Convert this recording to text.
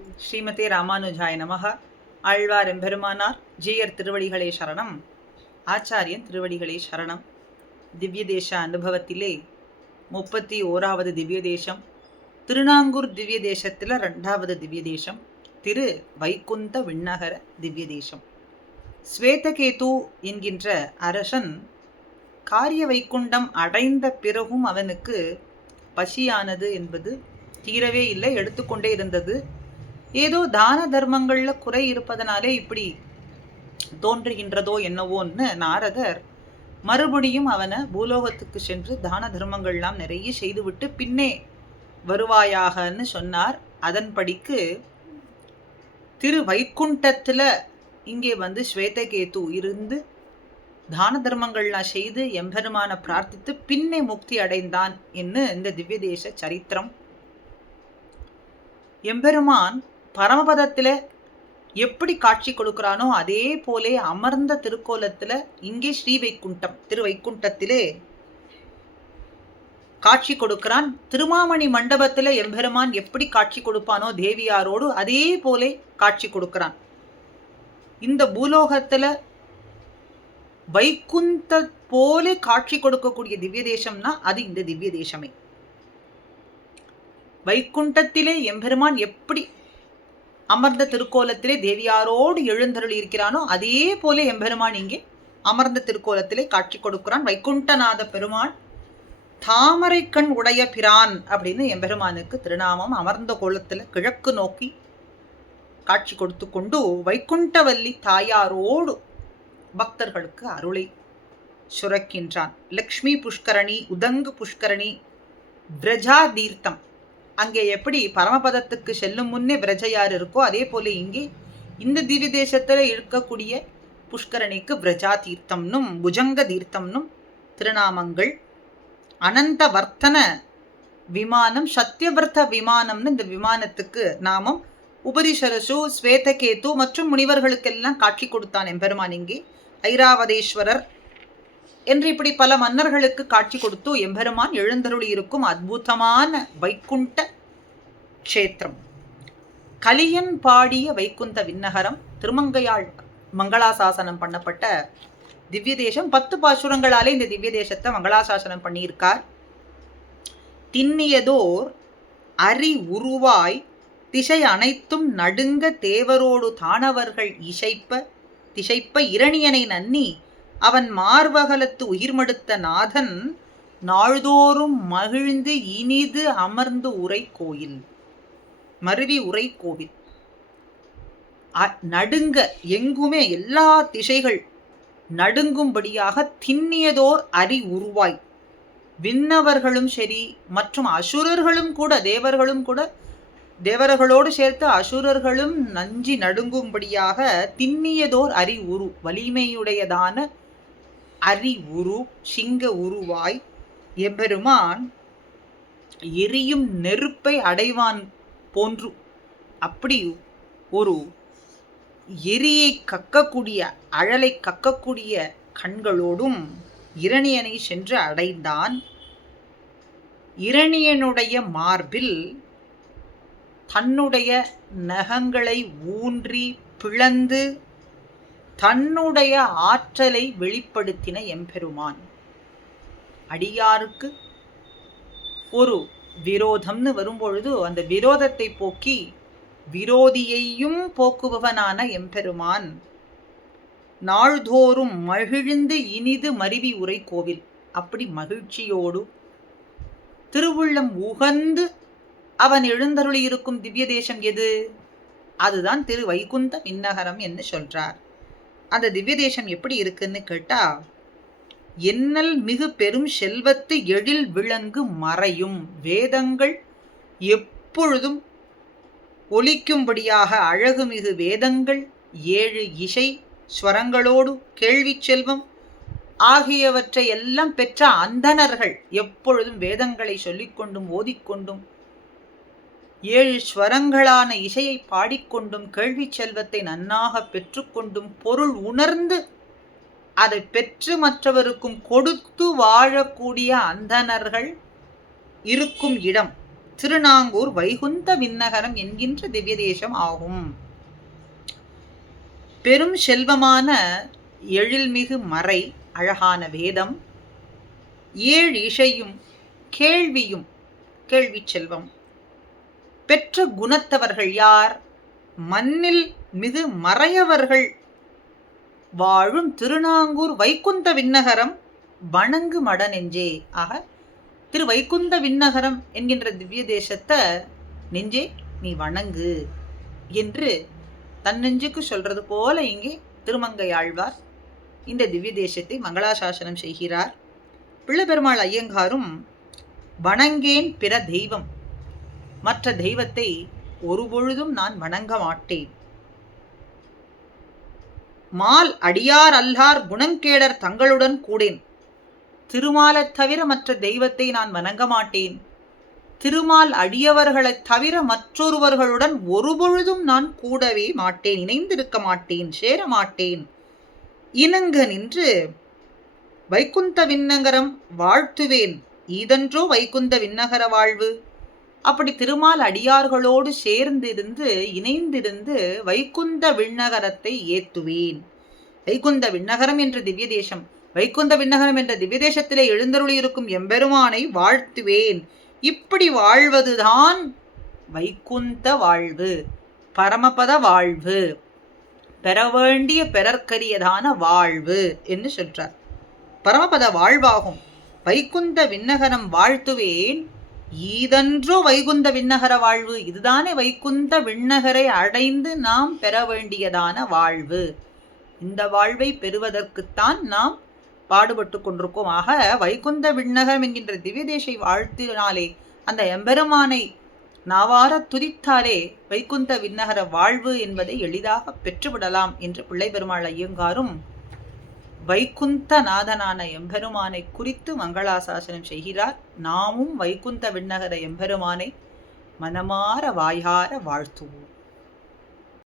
ஸ்ரீமதே ராமானுஜாய நமக. ஆழ்வார் எம்பெருமானார் ஜீயர் திருவடிகளே சரணம். ஆச்சாரியன் திருவடிகளே சரணம். திவ்ய தேச அனுபவத்திலே 31வது திவ்ய தேசம், திருநாங்கூர் திவ்ய தேசத்தில் 2வது திவ்ய தேசம், திரு வைகுந்த விண்ணகர திவ்ய தேசம். ஸ்வேதகேது என்கின்ற அரசன் காரிய வைகுண்டம் அடைந்த பிறகும் அவனுக்கு பசியானது என்பது தீரவே இல்லை, எடுத்துக்கொண்டே இருந்தது. ஏதோ தான தர்மங்கள்ல குறை இருப்பதனாலே இப்படி தோன்றுகின்றதோ என்னவோன்னு நாரதர் மறுபடியும் அவனை பூலோகத்துக்கு சென்று தான தர்மங்கள்லாம் நிறைய செய்துவிட்டு பின்னே வருவாயாகன்னு சொன்னார். அதன்படிக்கு திரு வைகுண்டத்துல இங்கே ஸ்வேதகேது இருந்து தான தர்மங்கள்லாம் செய்து எம்பெருமான பிரார்த்தித்து பின்னே முக்தி அடைந்தான் என்று இந்த திவ்ய தேச சரித்திரம். எம்பெருமான் பரமபதத்தில் எப்படி காட்சி கொடுக்கிறானோ அதே போலே அமர்ந்த திருக்கோலத்தில் இங்கே ஸ்ரீ வைகுண்டம் திருவைகுண்டத்திலே காட்சி கொடுக்கிறான். திருமாமணி மண்டபத்தில் எம்பெருமான் எப்படி காட்சி கொடுப்பானோ தேவியாரோடு அதே போலே காட்சி கொடுக்கிறான். இந்த பூலோகத்தில் வைகுந்த போலே காட்சி கொடுக்கக்கூடிய திவ்ய தேசம்னா அது இந்த திவ்ய தேசமே. வைகுண்டத்திலே எம்பெருமான் எப்படி அமர்ந்த திருக்கோலத்திலே தேவியாரோடு எழுந்தருள் இருக்கிறானோ அதே போல எம்பெருமான் இங்கே அமர்ந்த திருக்கோலத்திலே காட்சி கொடுக்கிறான். வைகுண்டநாத பெருமான் தாமரை கண் உடைய பிரான் அப்படின்னு எம்பெருமானுக்கு திருநாமம். அமர்ந்த கோலத்தில் கிழக்கு நோக்கி காட்சி கொடுத்து கொண்டு வைகுண்டவல்லி தாயாரோடு பக்தர்களுக்கு அருளை சுரக்கின்றான். லக்ஷ்மி புஷ்கரணி, உதங்கு புஷ்கரணி, பிரஜா தீர்த்தம். அங்கே எப்படி பரமபதத்துக்கு செல்லும் முன்னே பிரஜையார் இருக்கோ அதே போல இங்கே இந்த திவ்ய தேசத்தில் இருக்கக்கூடிய புஷ்கரணிக்கு பிரஜா தீர்த்தம்னும் புஜங்க தீர்த்தம்னும் திருநாமங்கள். அனந்த வர்த்தன விமானம், சத்தியவர்த்த விமானம்னு இந்த விமானத்துக்கு நாமம். உபரிசரசு, ஸ்வேதகேது மற்றும் முனிவர்களுக்கெல்லாம் காட்சி கொடுத்தான் எம்பெருமான். இங்கே ஐராவதேஸ்வரர் என்று இப்படி பல மன்னர்களுக்கு காட்சி கொடுத்து எம்பெருமான் எழுந்தருளி இருக்கும் அற்புதமான வைகுண்ட க்ஷேத்திரம். கலியன் பாடிய வைகுந்த விண்ணகரம், திருமங்கையாள் மங்களாசாசனம் பண்ணப்பட்ட திவ்ய தேசம். 10 பாசுரங்களாலே இந்த திவ்ய தேசத்தை மங்களாசாசனம் பண்ணியிருக்கார். திண்ணியதோர் அரி உருவாய் திசை அனைத்தும் நடுங்க தேவரோடு தானவர்கள் திசைப்ப இரணியனை நன்னி அவன் மார்வகலத்து உயிர்மடுத்த நாதன் நாள்தோறும் மகிழ்ந்து இனிது அமர்ந்து உரை கோயில், மருவி உரை கோவில். நடுங்க, எங்குமே எல்லா திசைகள் நடுங்கும்படியாக திண்ணியதோர் அரி உருவாய், விண்ணவர்களும் சரி மற்றும் அசுரர்களும் கூட, தேவர்களோடு சேர்த்து அசுரர்களும் நஞ்சி நடுங்கும்படியாக திண்ணியதோர் அரி உரு, வலிமையுடையதான அரி உரு, சிங்க உருவாய் எம்பெருமான் எரியும் நெருப்பை அடைவான் போன்று அப்படி ஒரு எரியை கக்கக்கூடிய, அழலை கக்கக்கூடிய கண்களோடும் இரணியனை சென்று அடைந்தான். இரணியனுடைய மார்பில் தன்னுடைய நகங்களை ஊன்றி பிளந்து தன்னுடைய ஆற்றலை வெளிப்படுத்தின எம்பெருமான். அடியாருக்கு ஒரு விரோதம்னு வரும்பொழுது அந்த விரோதத்தை போக்கி விரோதியையும் போக்குபவனான எம்பெருமான் நாள்தோறும் மகிழ்ந்து இனிது மருவி உரை கோவில். அப்படி மகிழ்ச்சியோடு திருவுள்ளம் உகந்து அவன் எழுந்தருளி இருக்கும் திவ்ய தேசம் எது? அதுதான் திரு வைகுந்த விண்ணகரம் என்று சொல்றார். அந்த திவ்ய தேசம் எப்படி இருக்குன்னு கேட்டா, எண்ணல் மிகு பெரும் செல்வத்து எழில் விளங்கு மறையும் வேதங்கள் எப்பொழுதும் ஒலிக்கும்படியாக அழகுமிகு வேதங்கள், 7 இசை ஸ்வரங்களோடு கேள்வி செல்வம் ஆகியவற்றை எல்லாம் பெற்ற அந்தணர்கள் எப்பொழுதும் வேதங்களை சொல்லிக்கொண்டும் ஓதிக்கொண்டும் 7 ஸ்வரங்களான இசையை பாடிக்கொண்டும் கேள்வி செல்வத்தை நன்னாக பெற்றுக்கொண்டும் பொருள் உணர்ந்து அதை பெற்று மற்றவருக்கும் கொடுத்து வாழக்கூடிய அந்தணர்கள் இருக்கும் இடம் திருநாங்கூர் வைகுந்த விண்ணகரம் என்கின்ற திவ்ய தேசம் ஆகும். பெரும் செல்வமான எழில்மிகு மறை, அழகான வேதம், 7 இசையும் கேள்வியும், கேள்வி செல்வம் பெற்ற குணத்தவர்கள் யார்? மண்ணில் மிகு மறையவர்கள் வாழும் திருநாங்கூர் வைகுந்த விண்ணகரம் வணங்கு மட நெஞ்சே. ஆக திரு வைகுந்த விண்ணகரம் என்கின்ற திவ்ய தேசத்தை நெஞ்சே நீ வணங்கு என்று தன்னெஞ்சுக்கு சொல்றது போல இங்கே திருமங்கையாழ்வார் இந்த திவ்ய தேசத்தை மங்களாசாசனம் செய்கிறார். பிள்ளைபெருமாள் ஐயங்காரும் வணங்கேன் பிற தெய்வம், மற்ற தெய்வத்தை ஒருபொழுதும் நான் வணங்க மாட்டேன். மால் அடியார் அல்லார் குணங்கேடர் தங்களுடன் கூடேன். திருமாலைத் தவிர மற்ற தெய்வத்தை நான் வணங்க மாட்டேன். திருமால் அடியவர்களைத் தவிர மற்றொருவர்களுடன் ஒருபொழுதும் நான் கூடவே மாட்டேன், இணைந்திருக்க மாட்டேன், சேர மாட்டேன். இணங்க நின்று வைகுந்த விண்ணகரம் வாழ்த்துவேன். ஈதன்றோ வைகுந்த விண்ணகர வாழ்வு. அப்படி திருமால் அடியார்களோடு சேர்ந்திருந்து இணைந்திருந்து வைகுந்த விண்ணகரத்தை ஏத்துவேன். வைகுந்த விண்ணகரம் என்ற திவ்ய தேசம், வைகுந்த விண்ணகரம் என்ற திவ்ய தேசத்திலே எழுந்தருளியிருக்கும் எம்பெருமானை வாழ்த்துவேன். இப்படி வாழ்வதுதான் வைகுந்த வாழ்வு, பரமபத வாழ்வு, பெற வேண்டிய பெறற்கரியதான வாழ்வு என்று சொல்றார். பரமபத வாழ்வாகும். வைகுந்த விண்ணகரம் வாழ்த்துவேன். ஈதன்றோ வைகுந்த விண்ணகர வாழ்வு. இதுதானே வைகுந்த விண்ணகரை அடைந்து நாம் பெற வேண்டியதான வாழ்வு. இந்த வாழ்வை பெறுவதற்குத்தான் நாம் பாடுபட்டு கொண்டிருக்கோம். ஆக வைகுந்த விண்ணகரம் என்கின்ற திவ்ய தேசை வாழ்த்தினாலே, அந்த எம்பெருமானை நாவார துதித்தாலே வைகுந்த விண்ணகர வாழ்வு என்பதை எளிதாக பெற்றுவிடலாம் என்று பிள்ளைபெருமாள் ஐயங்காரும் வைகுந்த நாதனான எம்பெருமானை குறித்து மங்களாசாசனம் செய்கிறார். நாமும் வைகுந்த விண்ணகர எம்பெருமானை மனமார வாயார வாழ்த்துவோம்.